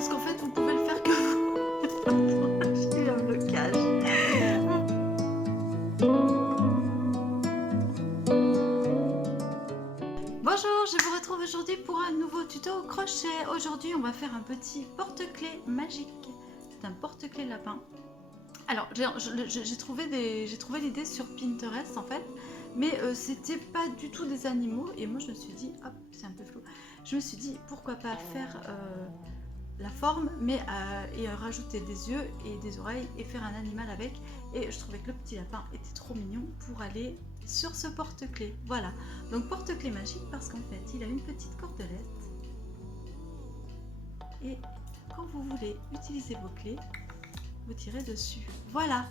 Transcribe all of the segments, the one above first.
parce qu'en fait, vous pouvez le faire que vous. J'ai eu un blocage. Bonjour, je vous retrouve aujourd'hui pour un nouveau tuto au crochet. Aujourd'hui, on va faire un petit porte-clés magique. C'est un porte-clés lapin. Alors, j'ai trouvé l'idée sur Pinterest en fait, mais c'était pas du tout des animaux. Et moi, je me suis dit, hop, c'est un peu flou. Je me suis dit, pourquoi pas faire la forme, mais et rajouter des yeux et des oreilles et faire un animal avec. Et je trouvais que le petit lapin était trop mignon pour aller sur ce porte-clés. Voilà, donc porte-clés magique parce qu'en fait, il a une petite cordelette. Et quand vous voulez utiliser vos clés, vous tirez dessus. Voilà.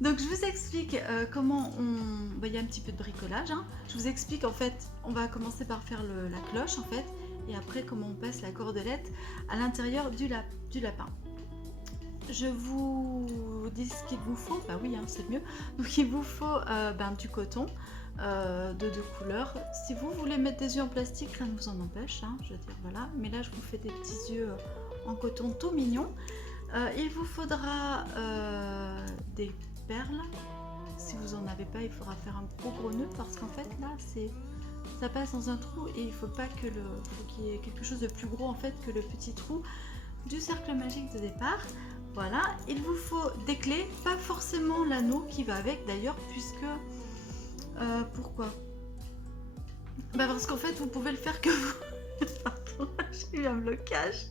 Donc je vous explique comment on... il y a un petit peu de bricolage. Hein. Je vous explique en fait, on va commencer par faire la cloche en fait. Et après comment on passe la cordelette à l'intérieur du lapin. Je vous dis ce qu'il vous faut. Bah oui, hein, c'est mieux. Donc il vous faut du coton de deux couleurs. Si vous voulez mettre des yeux en plastique, rien ne vous en empêche. Hein, je veux dire, voilà. Mais là, je vous fais des petits yeux en coton tout mignons. Il vous faudra des perles. Si vous en avez pas, il faudra faire un gros nœud parce qu'en fait là ça passe dans un trou et il faut pas que faut qu'il y ait quelque chose de plus gros en fait que le petit trou du cercle magique de départ. Voilà, il vous faut des clés, pas forcément l'anneau qui va avec d'ailleurs puisque pourquoi? Bah parce qu'en fait vous pouvez le faire que vous pardon, j'ai eu un blocage.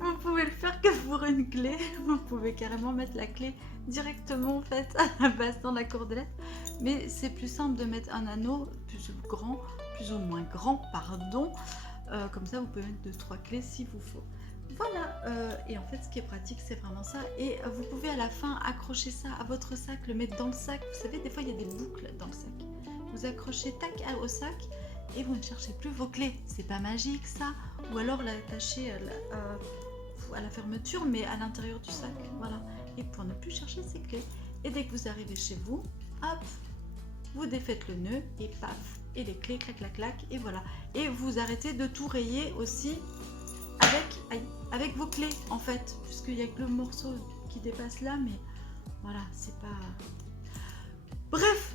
Vous pouvez le faire que pour une clé. Vous pouvez carrément mettre la clé directement en fait à la base dans la cordelette. Mais c'est plus simple de mettre un anneau plus ou moins grand, pardon. Comme ça, vous pouvez mettre 2-3 clés s'il vous faut. Voilà. Et en fait, ce qui est pratique, c'est vraiment ça. Et vous pouvez à la fin accrocher ça à votre sac, le mettre dans le sac. Vous savez, des fois, il y a des boucles dans le sac. Vous accrochez tac au sac. Et vous ne cherchez plus vos clés, c'est pas magique ça, ou alors l'attacher à la fermeture mais à l'intérieur du sac, voilà, et pour ne plus chercher ses clés. Et dès que vous arrivez chez vous, hop, vous défaites le nœud et paf, et les clés clac clac clac, et voilà. Et vous arrêtez de tout rayer aussi avec vos clés en fait, puisqu'il n'y a que le morceau qui dépasse là, mais voilà, c'est pas... Bref,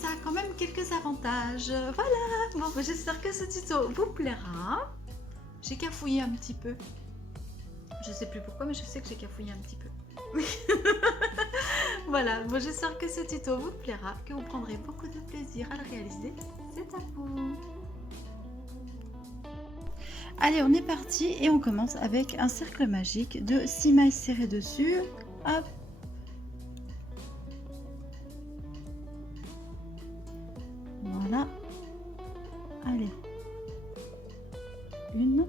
ça a quand même quelques avantages. Voilà, bon, j'espère que ce tuto vous plaira. J'ai cafouillé un petit peu. Je sais plus pourquoi, mais je sais que j'ai cafouillé un petit peu. Voilà, bon, j'espère que ce tuto vous plaira, que vous prendrez beaucoup de plaisir à le réaliser. C'est à vous. Allez, on est parti et on commence avec un cercle magique de 6 mailles serrées dessus. Hop. Voilà. Allez. 1,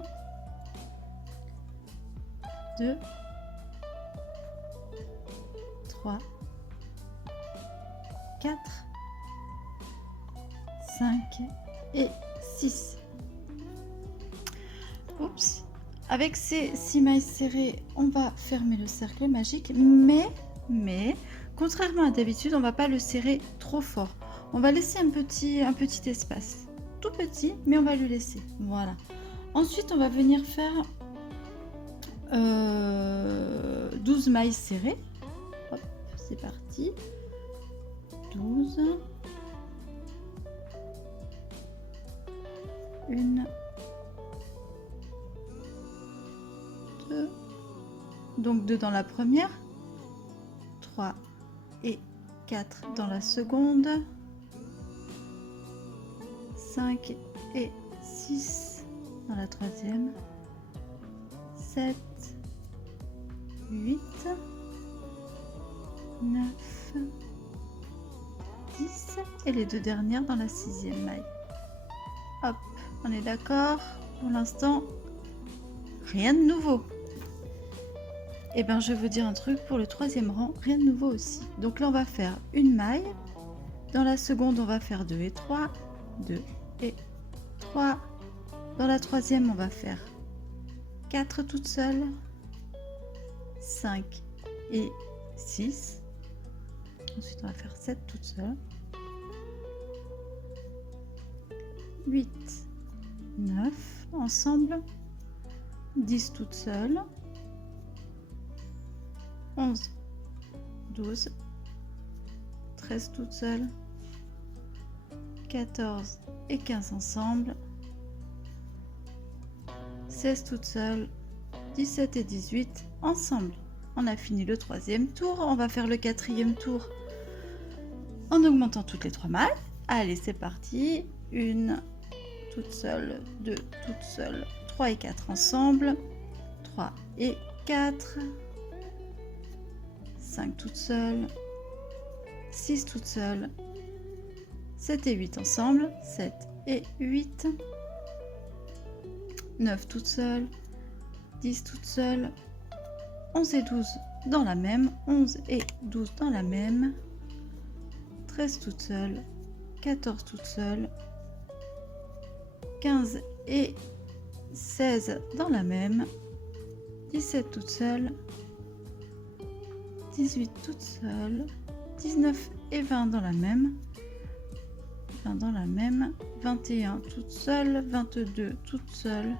2, 3, 4, 5 et 6. Oups. Avec ces 6 mailles serrées, on va fermer le cercle magique, mais contrairement à d'habitude, on va pas le serrer trop fort. On va laisser un petit espace, tout petit, mais on va le laisser. Voilà. Ensuite, on va venir faire 12 mailles serrées. Hop, c'est parti. 12. 1, 2. Donc 2 dans la première. 3 et 4 dans la seconde. 5 et 6 dans la troisième, 7, 8, 9, 10 et les deux dernières dans la sixième maille. Hop, on est d'accord? Pour l'instant, rien de nouveau. Et bien, je vais vous dire un truc, pour le troisième rang, rien de nouveau aussi. Donc là, on va faire une maille. Dans la seconde, on va faire 2 et 3, 2 et 3. Dans la troisième, on va faire 4 toutes seules, 5 et 6. Ensuite, on va faire 7 toutes seules, 8, 9 ensemble, 10 toutes seules, 11, 12, 13 toute seule, 14 et 15 ensemble, 16 toute seule, 17 et 18 ensemble. On a fini le troisième tour, on va faire le quatrième tour en augmentant toutes les 3 mailles. Allez, c'est parti. 1 toute seule, 2 toute seule, 3 et 4 ensemble, 3 et 4, 5 toute seule, 6 toute seule, 7 et 8 ensemble, 7 et 8, 9 toute seule, 10 toute seule, 11 et 12 dans la même, 11 et 12 dans la même, 13 toute seule, 14 toute seule, 15 et 16 dans la même, 17 toute seule, 18 toute seule, 19 et 20 dans la même, 20 dans la même, 21 toute seule, 22 toute seule,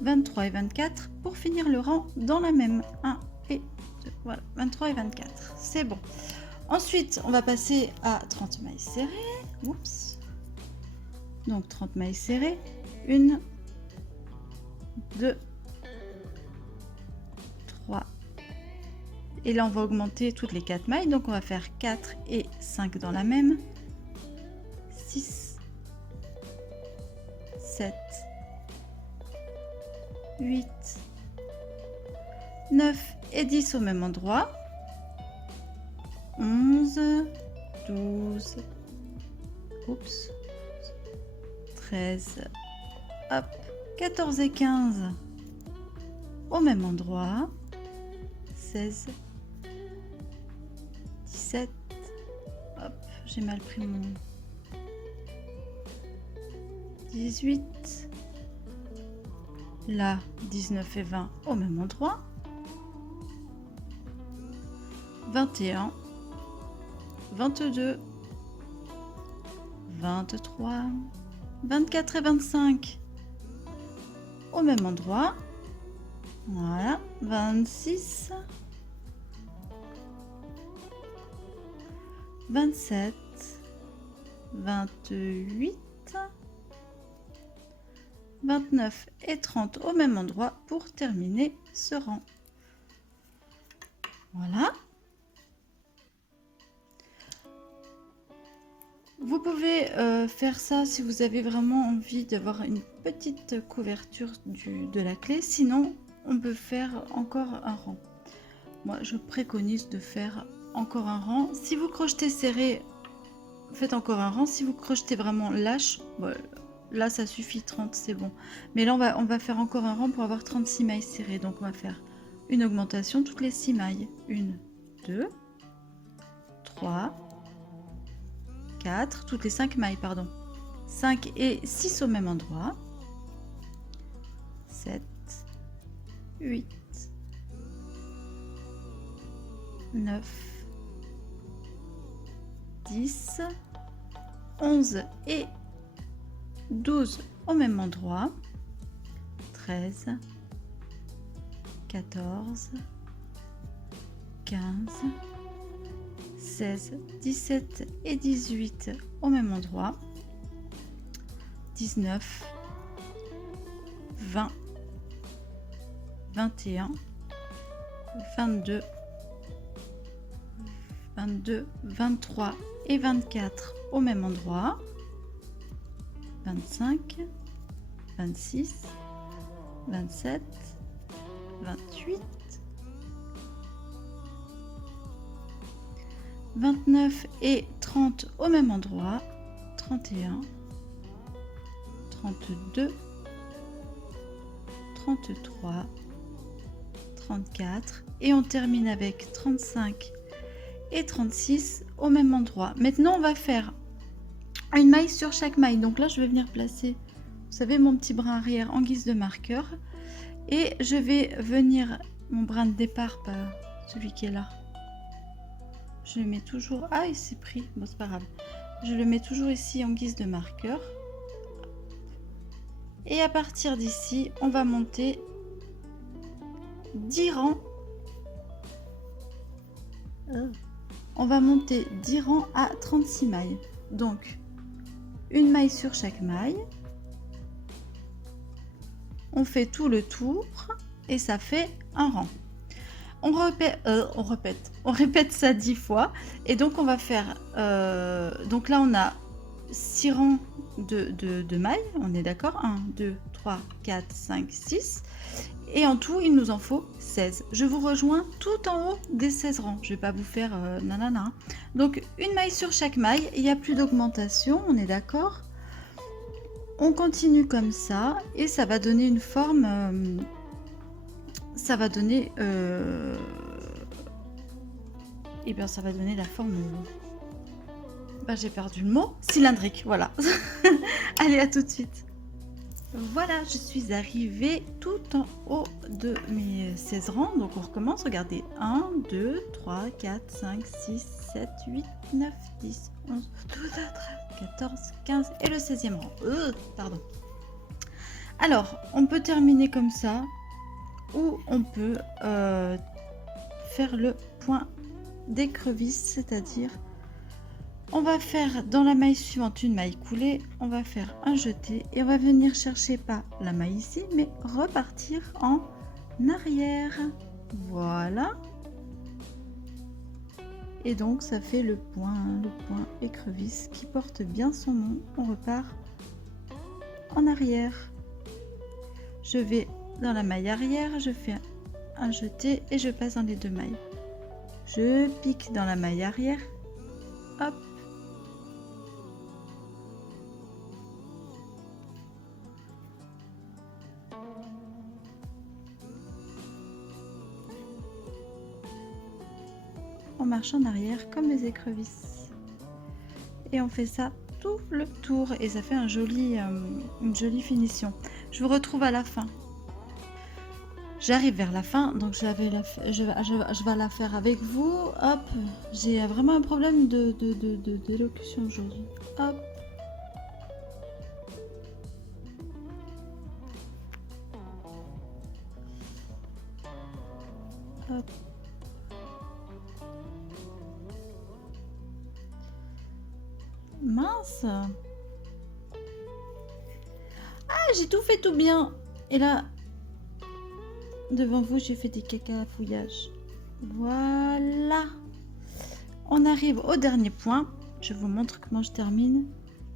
23 et 24 pour finir le rang dans la même. 1 et 2, voilà, 23 et 24, c'est bon. Ensuite, on va passer à 30 mailles serrées. Oups. Donc 30 mailles serrées. 1, 2, 3. Et là, on va augmenter toutes les 4 mailles. Donc, on va faire 4 et 5 dans la même. 6, 7, 8, 9 et 10 au même endroit. 11, 12, oups, 13, hop, 14 et 15 au même endroit. 16, 17, hop, j'ai mal pris mon 18, là 19 et 20 au même endroit, 21, 22, 23, 24 et 25 au même endroit, voilà, 26, 27, 28, 29 et 30 au même endroit pour terminer ce rang. Voilà. Vous pouvez faire ça si vous avez vraiment envie d'avoir une petite couverture de la clé. Sinon, on peut faire encore un rang. Moi, je préconise de faire encore un rang. Si vous crochetez serré, faites encore un rang. Si vous crochetez vraiment lâche, bon, là, ça suffit, 30, c'est bon. Mais là, on va faire encore un rang pour avoir 36 mailles serrées. Donc, on va faire une augmentation toutes les 6 mailles. 1, 2, 3, 4, toutes les 5 mailles, pardon. 5 et 6 au même endroit. 7, 8, 9, 10, 11 et 12 au même endroit. 13, 14, 15, 16, 17 et 18 au même endroit, 19, 20, 21, 22, 22, 23 et 24 au même endroit, 25, 26, 27, 28, 29 et 30 au même endroit, 31, 32, 33, 34 et on termine avec 35 et 36 au même endroit. Maintenant, on va faire une maille sur chaque maille. Donc là, je vais venir placer, vous savez, mon petit brin arrière en guise de marqueur et je vais venir, mon brin de départ, pas celui qui est là. Je le mets toujours... Ah, il s'est pris. Bon, c'est pas grave. Je le mets toujours ici en guise de marqueur. Et à partir d'ici, on va monter 10 rangs On va monter 10 rangs à 36 mailles. Donc, une maille sur chaque maille. On fait tout le tour et ça fait un rang. On répète ça 10 fois. Et donc, on va faire... donc là, on a 6 rangs de mailles. On est d'accord? 1, 2, 3, 4, 5, 6. Et en tout, il nous en faut 16. Je vous rejoins tout en haut des 16 rangs. Je ne vais pas vous faire nanana. Donc, une maille sur chaque maille. Il n'y a plus d'augmentation. On est d'accord? On continue comme ça. Et ça va donner une forme... ça va donner... eh bien, ça va donner la forme... Ben, j'ai perdu le mot. Cylindrique, voilà. Allez, à tout de suite. Voilà, je suis arrivée tout en haut de mes 16 rangs. Donc, on recommence. Regardez. 1, 2, 3, 4, 5, 6, 7, 8, 9, 10, 11, 12, 13, 14, 15 et le 16e rang. Pardon. Alors, on peut terminer comme ça ou on peut faire le point d'écrevisse, c'est-à-dire on va faire dans la maille suivante une maille coulée, on va faire un jeté et on va venir chercher pas la maille ici mais repartir en arrière. Voilà. Et donc ça fait le point écrevisse qui porte bien son nom. On repart en arrière. Je vais dans la maille arrière, je fais un jeté et je passe dans les deux mailles. Je pique dans la maille arrière. Hop. On marche en arrière comme les écrevisses et on fait ça tout le tour et ça fait une jolie finition. Je vous retrouve à la fin. J'arrive vers la fin, donc je vais la faire avec vous. Hop, j'ai vraiment un problème d'élocution aujourd'hui. Hop. Hop. Mince. Ah, j'ai tout fait tout bien. Et là, devant vous, j'ai fait des caca à fouillage. Voilà. On arrive au dernier point. Je vous montre comment je termine.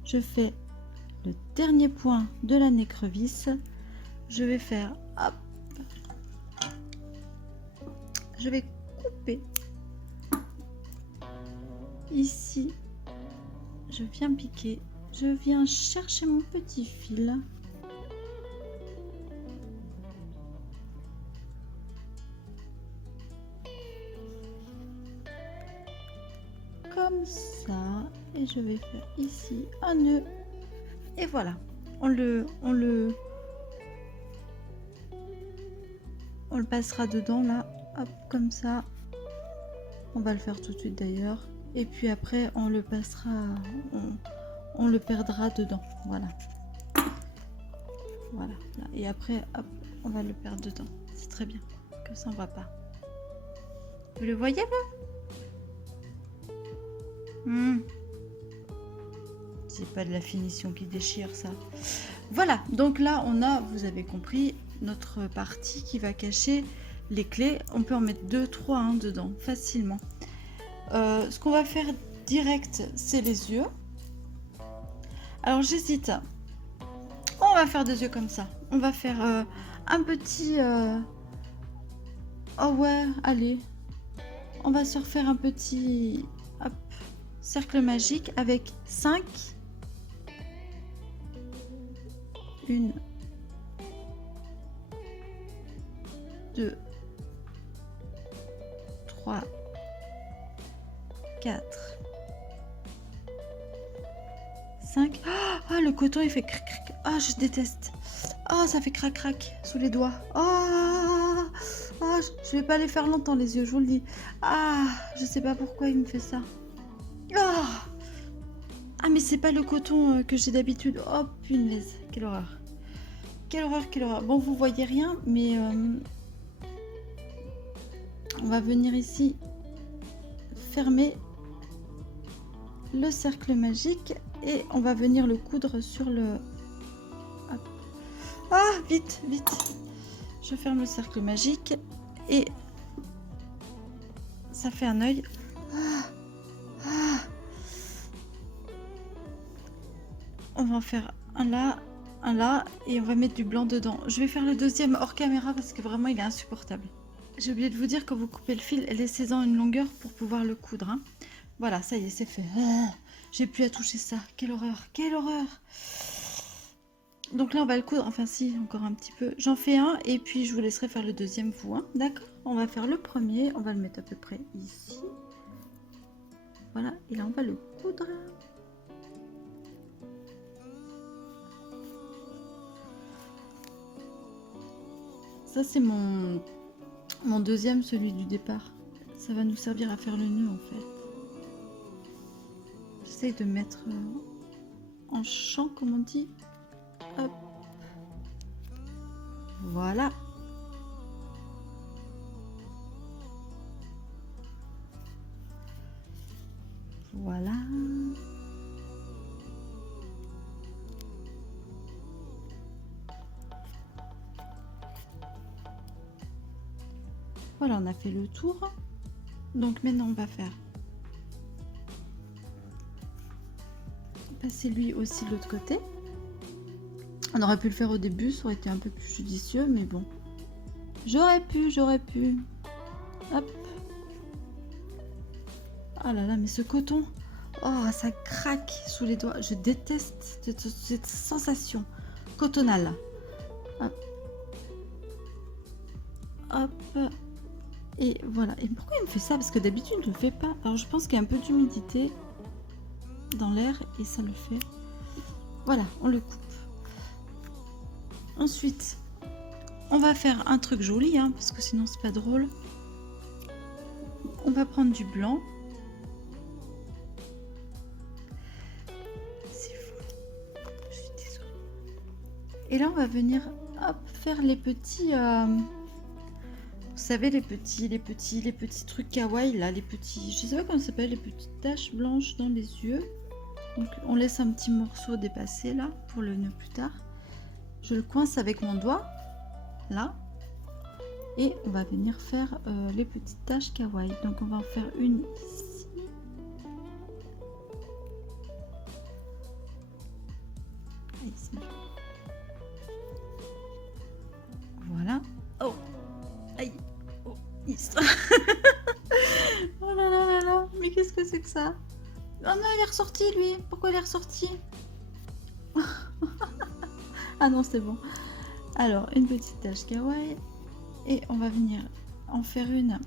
Je fais le dernier point de la écrevisse. Je vais faire... Hop. Je vais couper. Ici. Je viens piquer, je viens chercher mon petit fil. Comme ça, et je vais faire ici un nœud. Et voilà, on le passera dedans là, hop, comme ça. On va le faire tout de suite d'ailleurs. Et puis après, on le passera, on le perdra dedans. Voilà. Voilà. Et après, hop, on va le perdre dedans. C'est très bien. Comme ça, on ne voit pas. Vous le voyez, vous C'est pas de la finition qui déchire, ça. Voilà. Donc là, on a, vous avez compris, notre partie qui va cacher les clés. On peut en mettre 2, 3 dedans, facilement. Ce qu'on va faire direct, c'est les yeux. Alors j'hésite. On va faire des yeux comme ça. On va faire un petit... Oh ouais, allez. On va se refaire un petit hop, cercle magique avec 5. 1, 2, 3, 4, 5. Oh, le coton il fait crac crac. Ah, je déteste. Ah, ça fait crac crac sous les doigts. Ah, je vais pas les faire longtemps les yeux, je vous le dis. Ah, je sais pas pourquoi il me fait ça. Ah, mais c'est pas le coton que j'ai d'habitude. Oh punaise, quelle horreur. Quelle horreur, quelle horreur. Bon, vous voyez rien, mais on va venir ici fermer le cercle magique et on va venir le coudre sur le... Hop. Ah, vite, vite. Je ferme le cercle magique et ça fait un œil. Ah, ah. On va en faire un là et on va mettre du blanc dedans. Je vais faire le deuxième hors caméra parce que vraiment il est insupportable. J'ai oublié de vous dire, quand vous coupez le fil, laissez-en une longueur pour pouvoir le coudre. Hein. Voilà, ça y est, c'est fait. Ah, j'ai plus à toucher ça. Quelle horreur, quelle horreur. Donc là, on va le coudre. Enfin, si, encore un petit peu. J'en fais un et puis je vous laisserai faire le deuxième vous. Hein. D'accord? On va faire le premier. On va le mettre à peu près ici. Voilà, et là, on va le coudre. Ça, c'est mon deuxième, celui du départ. Ça va nous servir à faire le nœud, en fait. J'essaye de mettre en champ, comme on dit. Hop. Voilà. Voilà. Voilà, on a fait le tour. Donc maintenant, on va faire passer lui aussi de l'autre côté. On aurait pu le faire au début, ça aurait été un peu plus judicieux, mais bon. J'aurais pu. Hop. Ah là là, mais ce coton, oh, ça craque sous les doigts. Je déteste cette sensation cotonnale. Hop. Hop. Et voilà. Et pourquoi il me fait ça? Parce que d'habitude, il ne le fait pas. Alors, je pense qu'il y a un peu d'humidité dans l'air et ça le fait. Voilà, on le coupe. Ensuite, on va faire un truc joli, hein, parce que sinon, c'est pas drôle. On va prendre du blanc. C'est fou. Je suis désolée. Et là, on va venir hop, faire les petits... Vous savez, les petits trucs kawaii, là, les petits... Je sais pas comment ça s'appelle, les petites taches blanches dans les yeux. Donc, on laisse un petit morceau dépasser, là, pour le nœud plus tard. Je le coince avec mon doigt, là. Et on va venir faire les petites taches kawaii. Donc, on va en faire une ici. Ici. Voilà. Oh! Aïe! Oh! Oh là là là là! Mais qu'est-ce que c'est que ça? Oh non, il est ressorti, lui! Pourquoi il est ressorti? Ah non, c'est bon. Alors, une petite tache kawaii. Et on va venir en faire une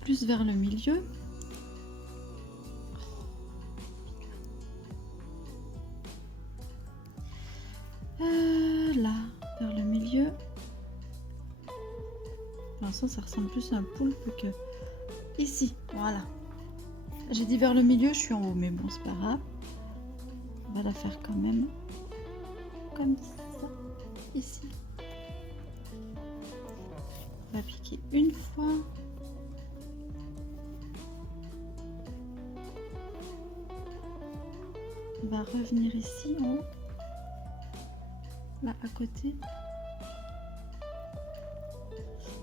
plus vers le milieu. Là, vers le milieu. Pour l'instant, ça ressemble plus à un poulpe que ici. Voilà. J'ai dit vers le milieu, je suis en haut, mais bon, c'est pas grave. On va la faire quand même comme ça, ici. On va appliquer une fois. On va revenir ici en haut. Là, à côté.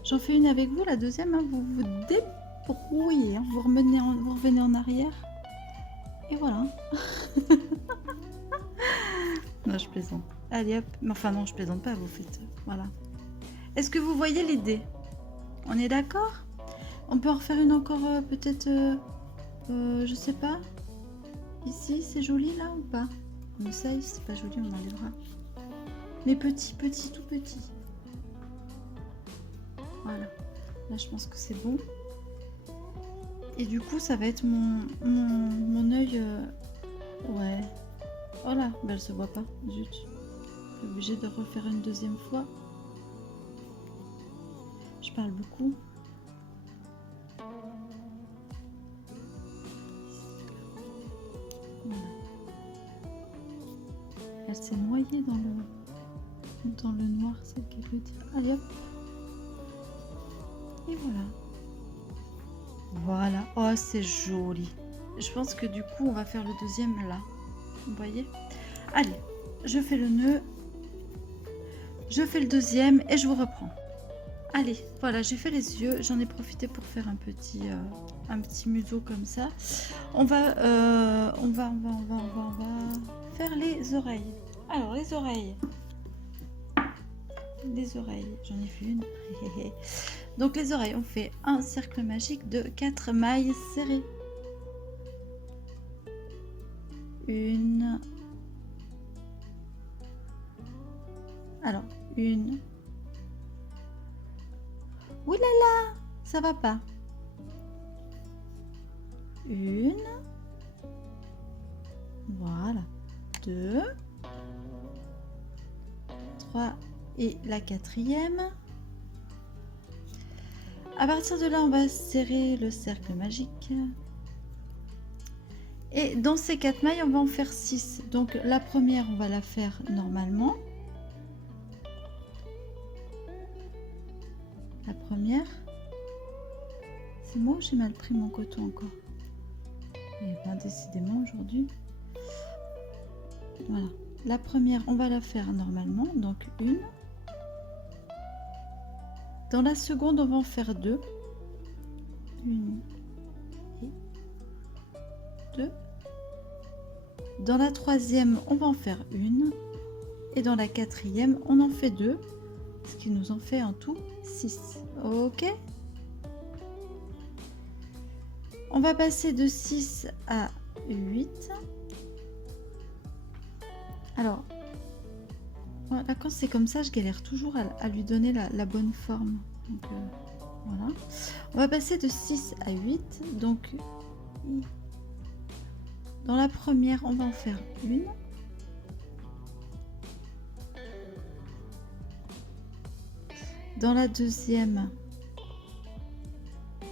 J'en fais une avec vous, la deuxième, hein, vous vous débrouillez, hein, vous revenez en arrière. Et voilà. Non, je plaisante. Allez hop. Enfin non, je plaisante pas, vous faites. Voilà. Est-ce que vous voyez l'idée? On est d'accord? On peut en refaire une encore peut-être, je sais pas. Ici, c'est joli là ou pas? Mais ça, c'est pas joli, on enlèvera. Mais petit, tout petit. Voilà. Là, je pense que c'est bon. Et du coup, ça va être mon œil. Ouais. Oh là, ben, elle se voit pas. Zut. Je suis obligée de refaire une deuxième fois. Je parle beaucoup. Voilà. Elle s'est noyée dans le noir, c'est qu'elle veut dire. Allez hop. Et voilà. Voilà. Oh, c'est joli. Je pense que du coup, on va faire le deuxième là. Vous voyez? Allez, je fais le nœud. Je fais le deuxième et je vous reprends. Allez, voilà, j'ai fait les yeux. J'en ai profité pour faire un petit museau comme ça. On va faire les oreilles. Alors, les oreilles. Les oreilles, j'en ai fait une. Donc, les oreilles, on fait un cercle magique de 4 mailles serrées. Une. Alors, une. Ouh là là, ça va pas. Une. Voilà. 2. 3 et la quatrième. À partir de là, on va serrer le cercle magique. Et dans ces 4 mailles, on va en faire 6. Donc la première, on va la faire normalement. La première. C'est moi ou j'ai mal pris mon coton encore? Et bien décidément aujourd'hui. Voilà. La première, on va la faire normalement. Donc une. Dans la seconde, on va en faire 2. Une et 2. Dans la troisième, on va en faire une. Et dans la quatrième, on en fait 2. Ce qui nous en fait en tout 6. Ok. On va passer de 6 à 8. Alors, voilà, quand c'est comme ça, je galère toujours à lui donner la bonne forme. Donc, voilà. On va passer de 6 à 8. Donc, dans la première, on va en faire une. Dans la deuxième,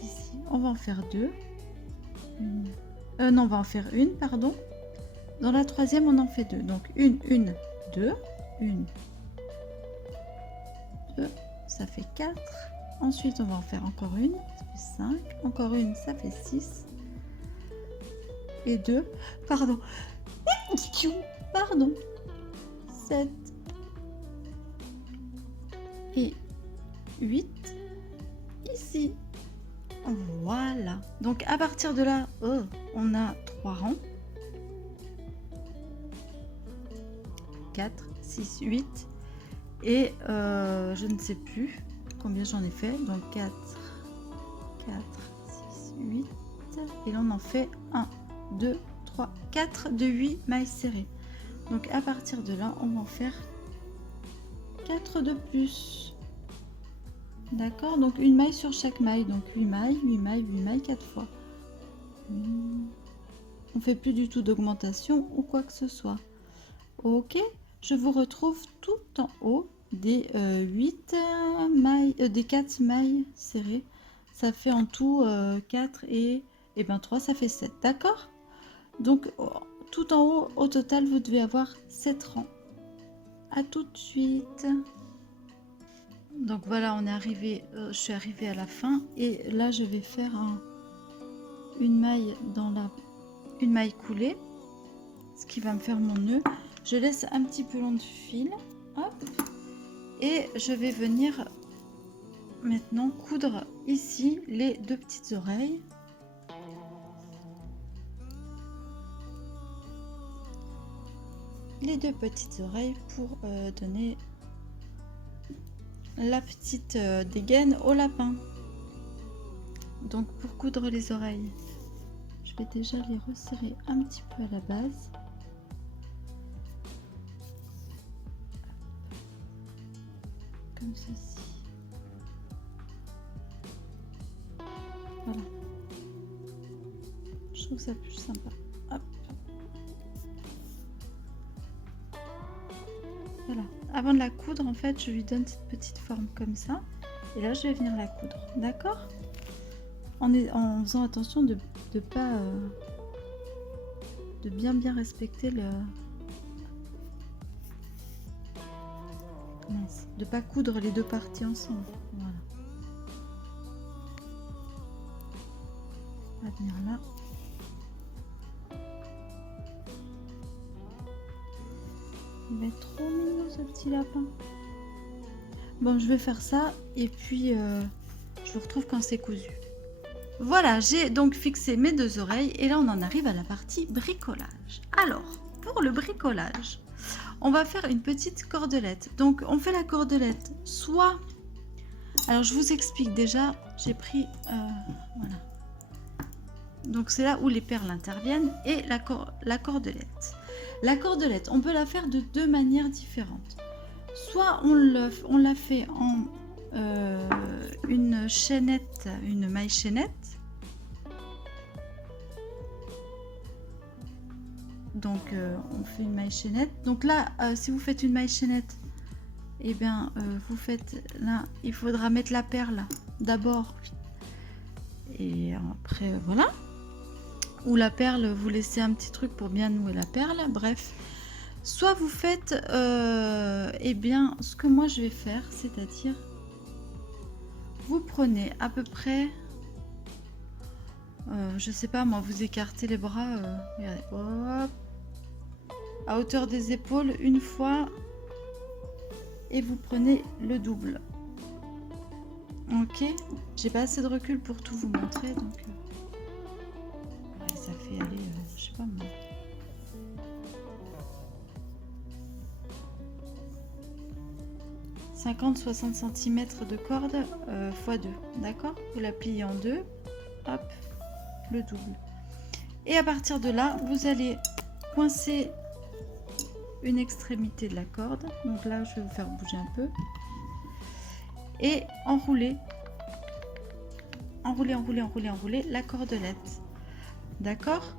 ici, on va en faire 2. Non, on va en faire une, pardon. Dans la troisième, on en fait 2. Donc, une, 2. Une, 2. Ça fait 4. Ensuite, on va en faire encore une. Ça fait 5. Encore une, ça fait 6. Et 2. Pardon. Pardon. 7. Et 8. Ici. Voilà. Donc, à partir de là, on a 3 rangs. 4, 6, 8. Et je ne sais plus combien j'en ai fait. Donc 4, 6, 8. Et là, on en fait 1, 2, 3, 4 de 8 mailles serrées. Donc à partir de là, on va en faire 4 de plus. D'accord? Donc une maille sur chaque maille. Donc 8 mailles, 8 mailles, 8 mailles 4 fois. On fait plus du tout d'augmentation ou quoi que ce soit. Ok? Je vous retrouve tout en haut des 8 mailles, des 4 mailles serrées. Ça fait en tout 4 et 3, ça fait 7. D'accord? Donc, tout en haut, au total, vous devez avoir 7 rangs. À tout de suite. Donc voilà, on est arrivé, je suis arrivée à la fin. Et là, je vais faire une maille une maille coulée. Ce qui va me faire mon nœud. Je laisse un petit peu long de fil. Hop. Et je vais venir maintenant coudre ici les 2 petites oreilles. Les 2 petites oreilles pour donner la petite dégaine au lapin. Donc pour coudre les oreilles, je vais déjà les resserrer un petit peu à la base. Comme ceci. Voilà. Je trouve ça plus sympa. Hop. Voilà. Avant de la coudre, en fait, je lui donne cette petite forme comme ça. Et là, je vais venir la coudre. D'accord? En faisant attention de pas... de bien respecter le... Mince. De pas coudre les 2 parties ensemble. Voilà. va venir là. Il va être trop mignon ce petit lapin. Bon, je vais faire ça et puis je vous retrouve quand c'est cousu. Voilà, j'ai donc fixé mes 2 oreilles et là on en arrive à la partie bricolage. Alors, pour le bricolage, on va faire une petite cordelette. Donc on fait la cordelette soit... Alors je vous explique déjà, j'ai pris... voilà. Donc c'est là où les perles interviennent et la cordelette. La cordelette, on peut la faire de 2 manières différentes. Soit on la fait en une chaînette, une maille chaînette. Donc on fait une maille chaînette. Donc là, si vous faites une maille chaînette, et bien vous faites là, il faudra mettre la perle d'abord. Et après, voilà. Ou la perle, vous laissez un petit truc pour bien nouer la perle. Bref. Soit vous faites, eh bien, ce que moi je vais faire, c'est-à-dire, vous prenez à peu près, je sais pas moi, vous écartez les bras, regardez, hop, à hauteur des épaules une fois, et vous prenez le double. Ok, j'ai pas assez de recul pour tout vous montrer, donc ouais, ça fait aller, je sais pas moi. 50-60 cm de corde x 2, d'accord? Vous la pliez en deux, hop, le double. Et à partir de là, vous allez coincer une extrémité de la corde. Donc là, je vais vous faire bouger un peu. Et enrouler la cordelette. D'accord?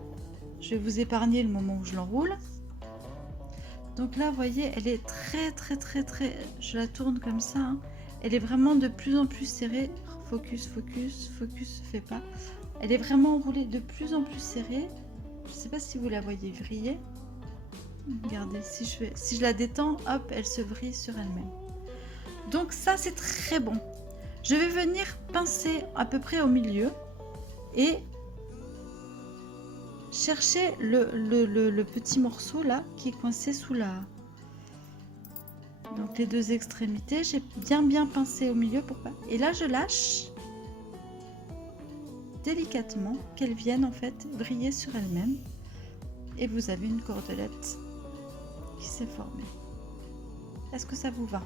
Je vais vous épargner le moment où je l'enroule. Donc là, vous voyez, elle est très, je la tourne comme ça. Hein. Elle est vraiment de plus en plus serrée. Focus, fait pas. Elle est vraiment enroulée de plus en plus serrée. Je ne sais pas si vous la voyez vriller. Regardez, si je la détends, hop, elle se vrille sur elle-même. Donc ça, c'est très bon. Je vais venir pincer à peu près au milieu et chercher le petit morceau là qui est coincé sous la... Donc les deux extrémités, j'ai bien pincé au milieu pour pas... Et là, je lâche délicatement qu'elles viennent en fait vriller sur elles-mêmes. Et vous avez une cordelette qui s'est formée. Est-ce que ça vous va?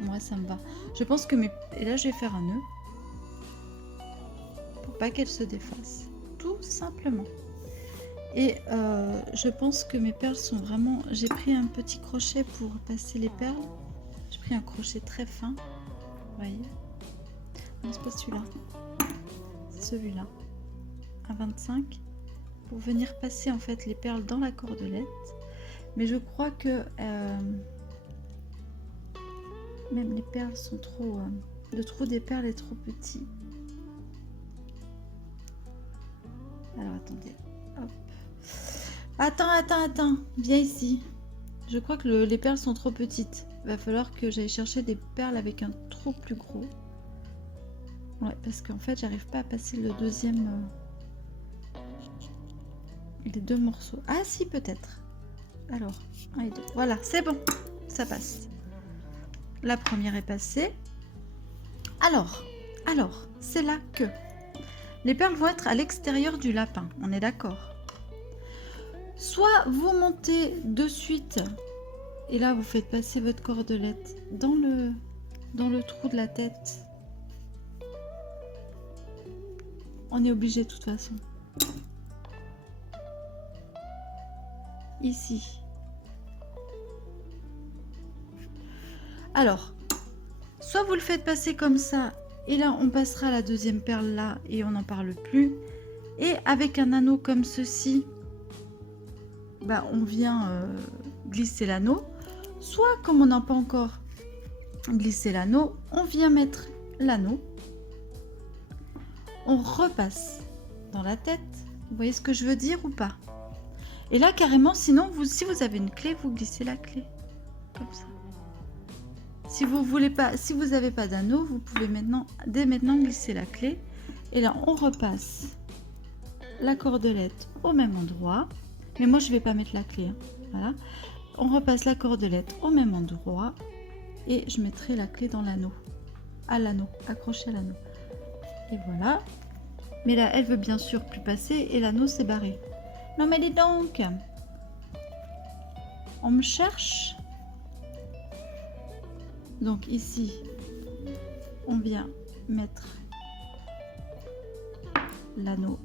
Moi, ça me va. Je pense que mes... Et là, je vais faire un nœud pour pas qu'elle se défasse. Tout simplement. Et je pense que mes perles sont vraiment... J'ai pris un petit crochet pour passer les perles. J'ai pris un crochet très fin. Vous voyez? Non, c'est pas celui-là. C'est celui-là. À 25. Pour venir passer en fait les perles dans la cordelette. Mais je crois que... même les perles sont trop... le trou des perles est trop petit. Alors attendez, hop. Attends, viens ici. Je crois que les perles sont trop petites. Il va falloir que j'aille chercher des perles avec un trou plus gros. Ouais, parce qu'en fait, j'arrive pas à passer le deuxième... les deux morceaux. Ah si, peut-être. Alors, 1 et 2. Voilà, c'est bon, ça passe. La première est passée. Alors, c'est là que... Les perles vont être à l'extérieur du lapin, on est d'accord? Soit vous montez de suite, et là vous faites passer votre cordelette dans le trou de la tête. On est obligé de toute façon. Ici. Alors, soit vous le faites passer comme ça, et là on passera la deuxième perle là, et on n'en parle plus. Et avec un anneau comme ceci, bah, on vient glisser l'anneau. Soit comme on n'a pas encore glissé l'anneau, on vient mettre l'anneau. On repasse dans la tête. Vous voyez ce que je veux dire ou pas? Et là carrément, sinon, si vous avez une clé, vous glissez la clé. Comme ça. Si vous voulez pas, si vous n'avez pas d'anneau, vous pouvez dès maintenant glisser la clé. Et là, on repasse la cordelette au même endroit. Mais moi, je vais pas mettre la clé. Hein. Voilà. On repasse la cordelette au même endroit. Et je mettrai la clé dans l'anneau. À l'anneau, accroché à l'anneau. Et voilà. Mais là, elle veut bien sûr plus passer et l'anneau s'est barré. Non mais dis donc, on me cherche. Donc ici, on vient mettre l'anneau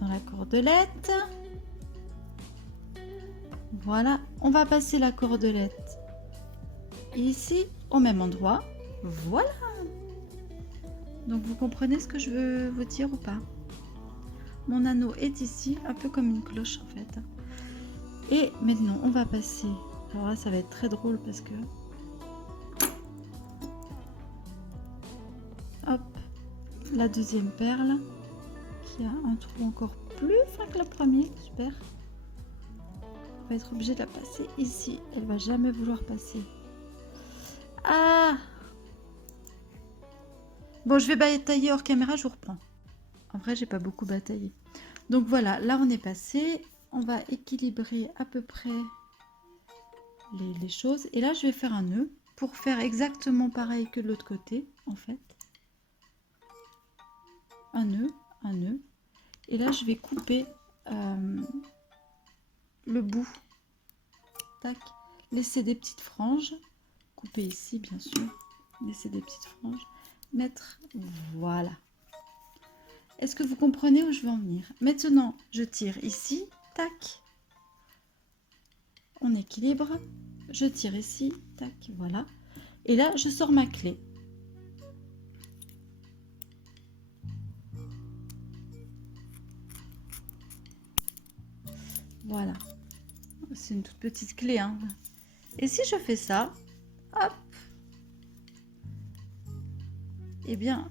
dans la cordelette. Voilà, on va passer la cordelette ici au même endroit. Voilà. Donc vous comprenez ce que je veux vous dire ou pas? Mon anneau est ici, un peu comme une cloche en fait. Et maintenant on va passer. Alors là ça va être très drôle parce que... Hop, la deuxième perle qui a un trou encore plus fin que le premier. Super. On va être obligé de la passer ici. Elle va jamais vouloir passer. Ah! Bon, je vais batailler hors caméra, je vous reprends. En vrai, j'ai pas beaucoup bataillé. Donc voilà, là on est passé. On va équilibrer à peu près les choses. Et là, je vais faire un nœud pour faire exactement pareil que de l'autre côté, en fait. Un nœud, un nœud. Et là, je vais couper le bout. Tac. Laisser des petites franges. Couper ici, bien sûr. Laisser des petites franges. Mettre, voilà. Est-ce que vous comprenez où je veux en venir? Maintenant, je tire ici, tac. On équilibre. Je tire ici, tac, voilà. Et là, je sors ma clé. Voilà. C'est une toute petite clé, hein. Et si je fais ça, hop, eh bien,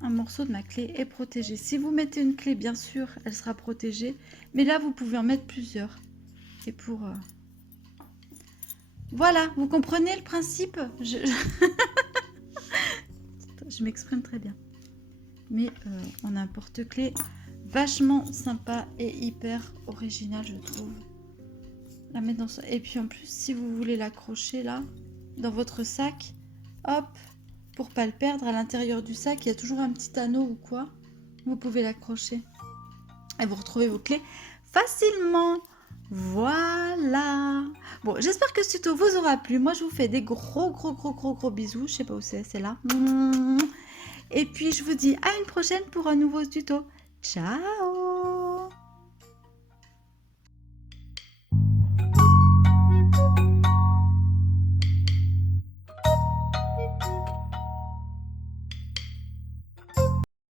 un morceau de ma clé est protégé. Si vous mettez une clé, bien sûr, elle sera protégée. Mais là, vous pouvez en mettre plusieurs. Et pour... Voilà, vous comprenez le principe? Je m'exprime très bien. Mais on a un porte-clés vachement sympa et hyper original, je trouve. La mettre dans ça. Et puis en plus, si vous voulez l'accrocher là, dans votre sac, hop, pour pas le perdre, à l'intérieur du sac, il y a toujours un petit anneau ou quoi. Vous pouvez l'accrocher. Et vous retrouvez vos clés facilement. Voilà. Bon, j'espère que ce tuto vous aura plu. Moi, je vous fais des gros bisous. Je sais pas où c'est là. Et puis, je vous dis à une prochaine pour un nouveau tuto. Ciao.